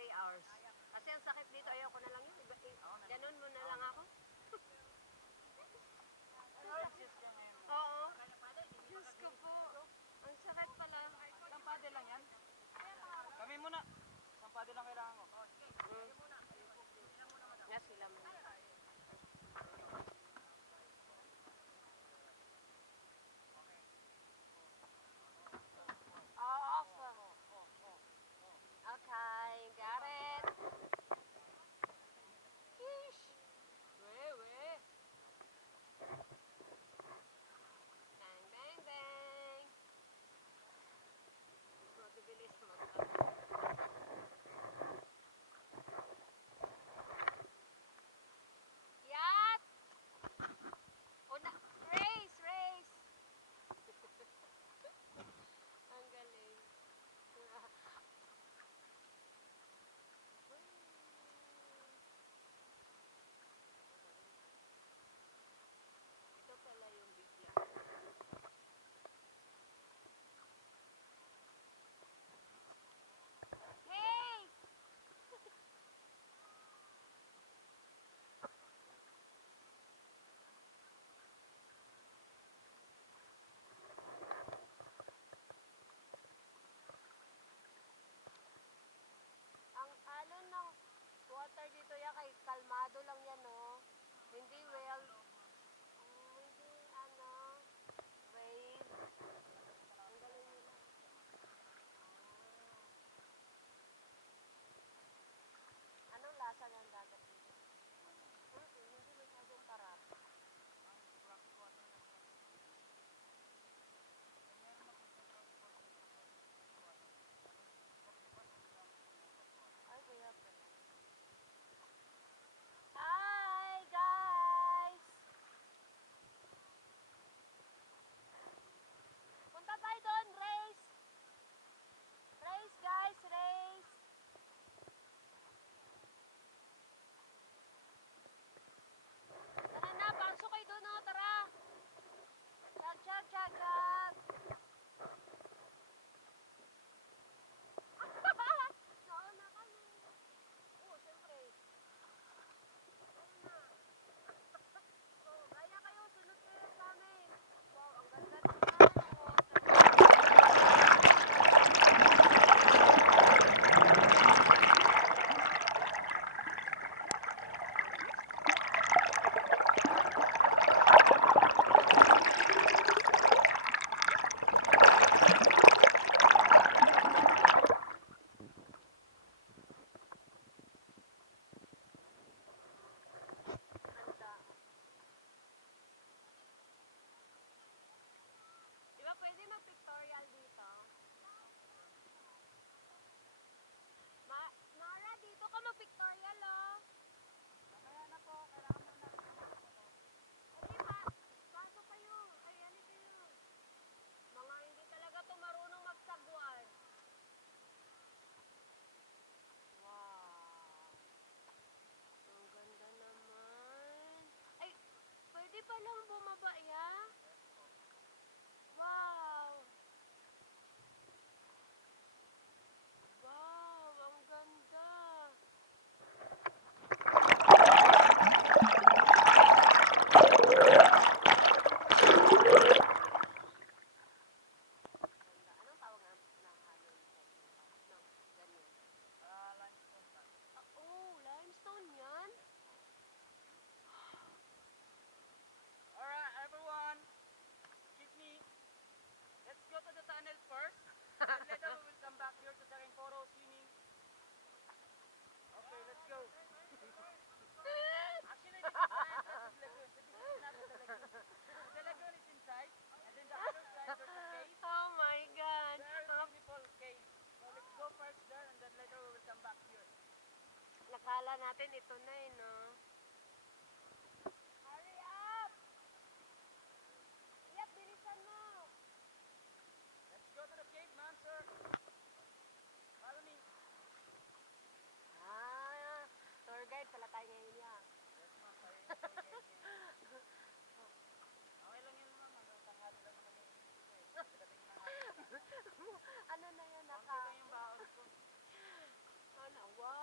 3 hours. Kasi ang sakit dito, ayoko na lang yun. Ganon mo na lang ako. Oo. Diyos ko po. Ang sakit pala. Sampade lang yan. Kami muna. Sampade lang kailangan ko. Nga sila mo. Okay, got it. Sheesh. We. Bang, bang, bang. Mabilis Yat! Una, race! Ang galing. Ito pala yung bigla. Hey! Ang alon ng water dito yan kay kalmado lang yan, no? Hindi well, hindi wave. Ang galing nila. Anong lasa ng dagat dito? Hindi masyadong parap. Ay, kaya pala. Hi, guys! Punta tayo doon, race! Race, guys, race! Tara na, pasok kayo doon, oh, tara! Chag! Nauna kami. Oo, siyempre. Nauna. Oh, gaya kayo, sunod kayo sa amin. Wow, ang ganda naman. Di ba pwede mag-pictorial dito? Mara, dito ka mag-pictorial, oh. Mamaya na po. Kailangan muna natin Pasok kayo. Ay, ali kayo. Mga hindi talaga to marunong magsagwan. Wow. Ang ganda naman. Ay, pwede palang bumaba, ya? Wow. Wow, ang ganda. Anong tawag ng halon po? Ng ganyan. limestone lang. Limestone yan? Alright, everyone. Keep me. Let's go to the tunnel first. Then later we will come back here to taking photos, swimming. Okay, let's go. Actually, this is the lagoon. This is not the lagoon. The lagoon is inside, and then the other side there's a cave. Oh my God. Very beautiful cave. So let's go first there, and then later we will come back here. Nakala natin ito na no? Hurry up! Iyat, bilisan mo! Let's go to the cave, man, sir. Follow me. Tour guide pala tayo ngayon yan. Yes, ma'am. Tayo yung tour guide ngayon. Okay lang yun, ma'am. Hanggang tanghali lang naman yung dito eh. Pagdating ng hapon. Ano na yun, Konti lang yung baon ko. wow!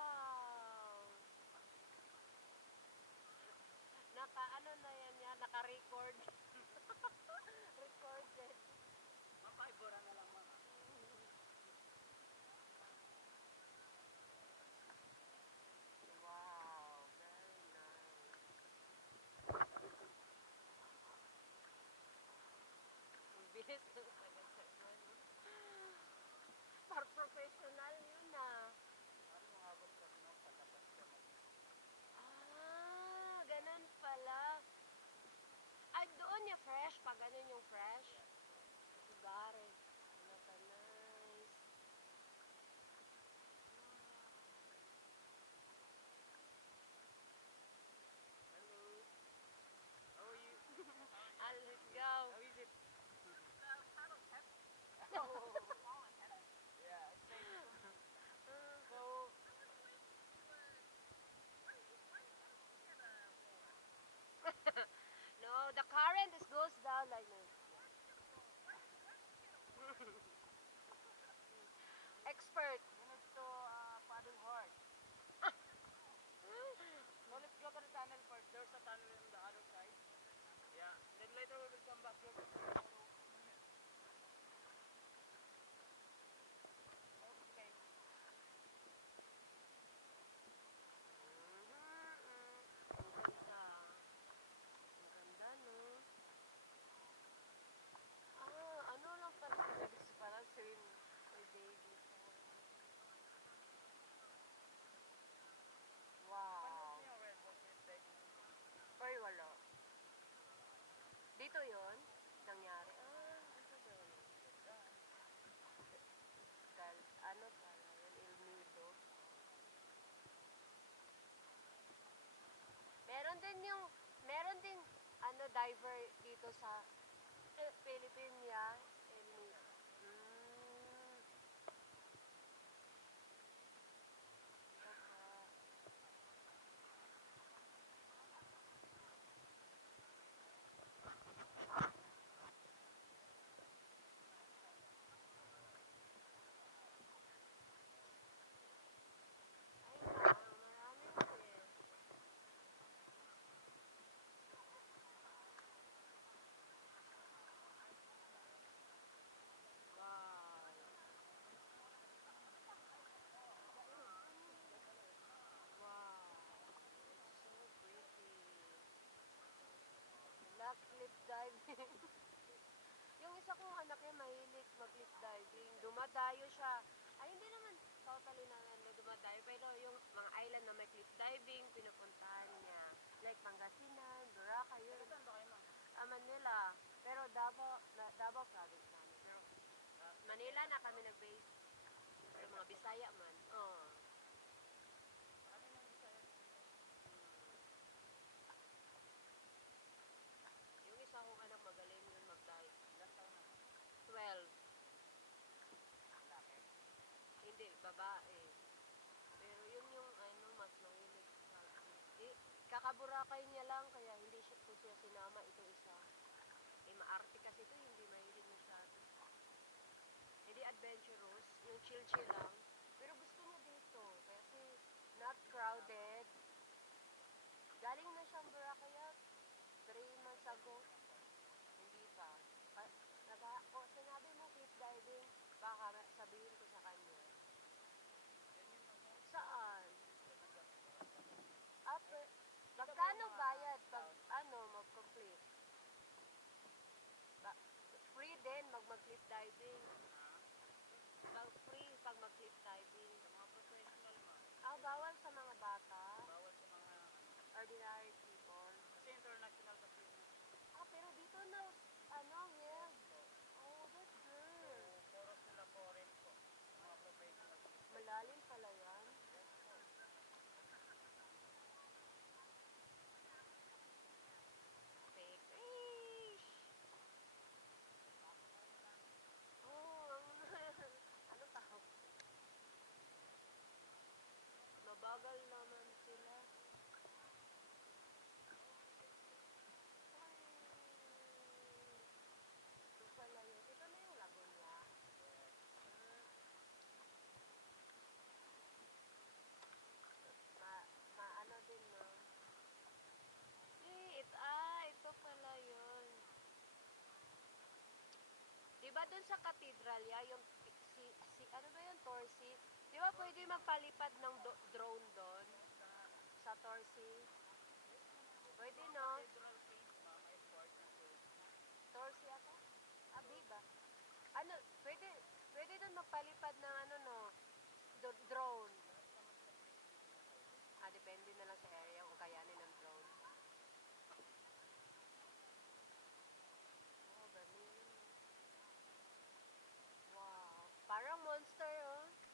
expert. You need to paddle hard. So let's go to the tunnel first. There's a tunnel on the other side. Yeah. Then later we will come back here to take a photo. Okay. Ang ganda. Ang ganda, no? Ano lang pala talaga sa parang swim or baby. Panood Wow. niyo Red Bull Cliff Diving. Or wala. Dito yon nangyari. Dito ba yun? Ano pala yun? El Nido. Meron din, ano, diver dito sa Pilipinas. El Nido. Mm. Saka, maraming fish. Wow. Wow. It's so pretty. Black cliff diving. Yung isa kong anak niya mahilig mag-cliff diving. Dumadayo siya. Ay, hindi naman totally na dumadayo. Pero yung mga island na may cliff diving, pinupuntahan niya. Like Pangasinan, Boracay, yun. Saan ba kayo, ma'am? Manila. Pero Davao province namin. Pero Manila na kami nag-base. Pero mga Bisaya man. Oh. Kami nang Bisaya. Yung isa kong anak magaling yun mag-dive. Ilan taon na? 12. Laki. Hindi, babae. Pero yun yung ano, mas mahilig sa kakaburakay niya lang kaya hindi siya po siya sinama itong isa. Maarte kasi ito, hindi mahilig masyado. Hindi adventurous, yung chill-chill lang. Pero gusto niya dito kasi not crowded. Galing na siyang Boracay 3 months ago. Hindi pa. Sinabi mo cliff diving, baka sabihin ko sa kanya. Saan? Magkano bayad pag mag-complete? Free din mag-cliff diving. Free pag mag-cliff diving. Sa mga professional, ma'am. Bawal sa mga bata? Bawal sa mga Ordinary people? kasi international kasi yun. Pero dito na, held. Oh, that's good. So, puro sila foreign po. Mga professional. Malalim pala yan. Fake fish! Oh, anong tawag? Mabagal naman sila. Ay, ito pala yun. Ito na yung Laguna. Maano din, no? Ito pala yun. Diba dun sa cathedral yung ano ba yun, Torsi? Diba pwede magpalipad ng drone doon? Sa Torsi? Pwede, no? Cathedral Place, ma'am, ay part ng Turkey. Torsi ako? Biba. Ano, pwede doon magpalipad ng drone. Depende na lang sa area kung kayanin ng drone. Oh, galing. Wow. Parang monster, oh. Ganda.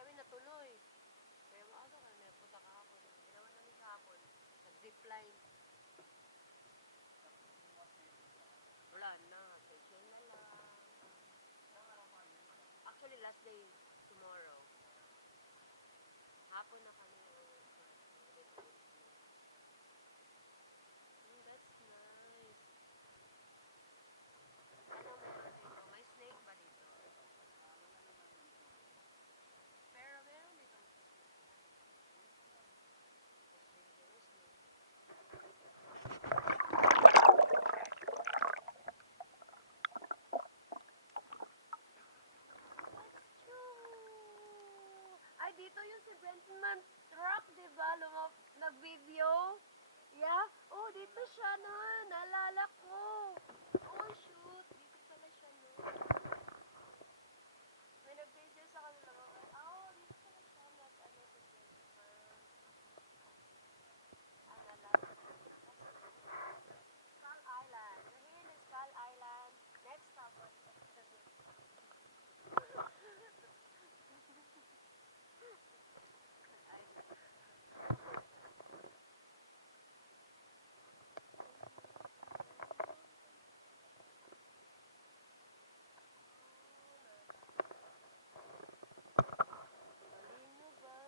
kami natuloy. Kaya maaga kami nagpunta kahapon. Ginawa namin kahapon. Nag-zipline. Wala na. Session na lang. Actually, last day tomorrow. Hapon na kami ulit. That's nice. Ano meron dito? May snake ba dito? Pero meron dito. That's true. Ay, dito yung si Brentman Rock, di ba? Nag-video. Yeah? Oh, dito siya na. Naalala ko. Oh, shoot. Dito pala siya na. May nag-video sa kanila. Oh, dito pala siya. Nag-ano si Brentman. Ah, naalala ko. Skull Island. We're here in Skull Island. Next stop was Malino ba?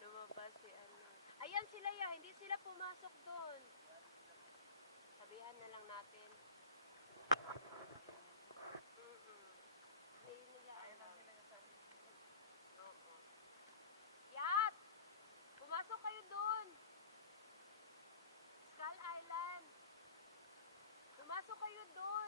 Lumabas si ano. Ayan sila ya, hindi sila pumasok doon. Sabihan na lang natin. Hindi nila alam. Oo. Yat! Pumasok kayo doon. Skull Island. Pumasok kayo doon.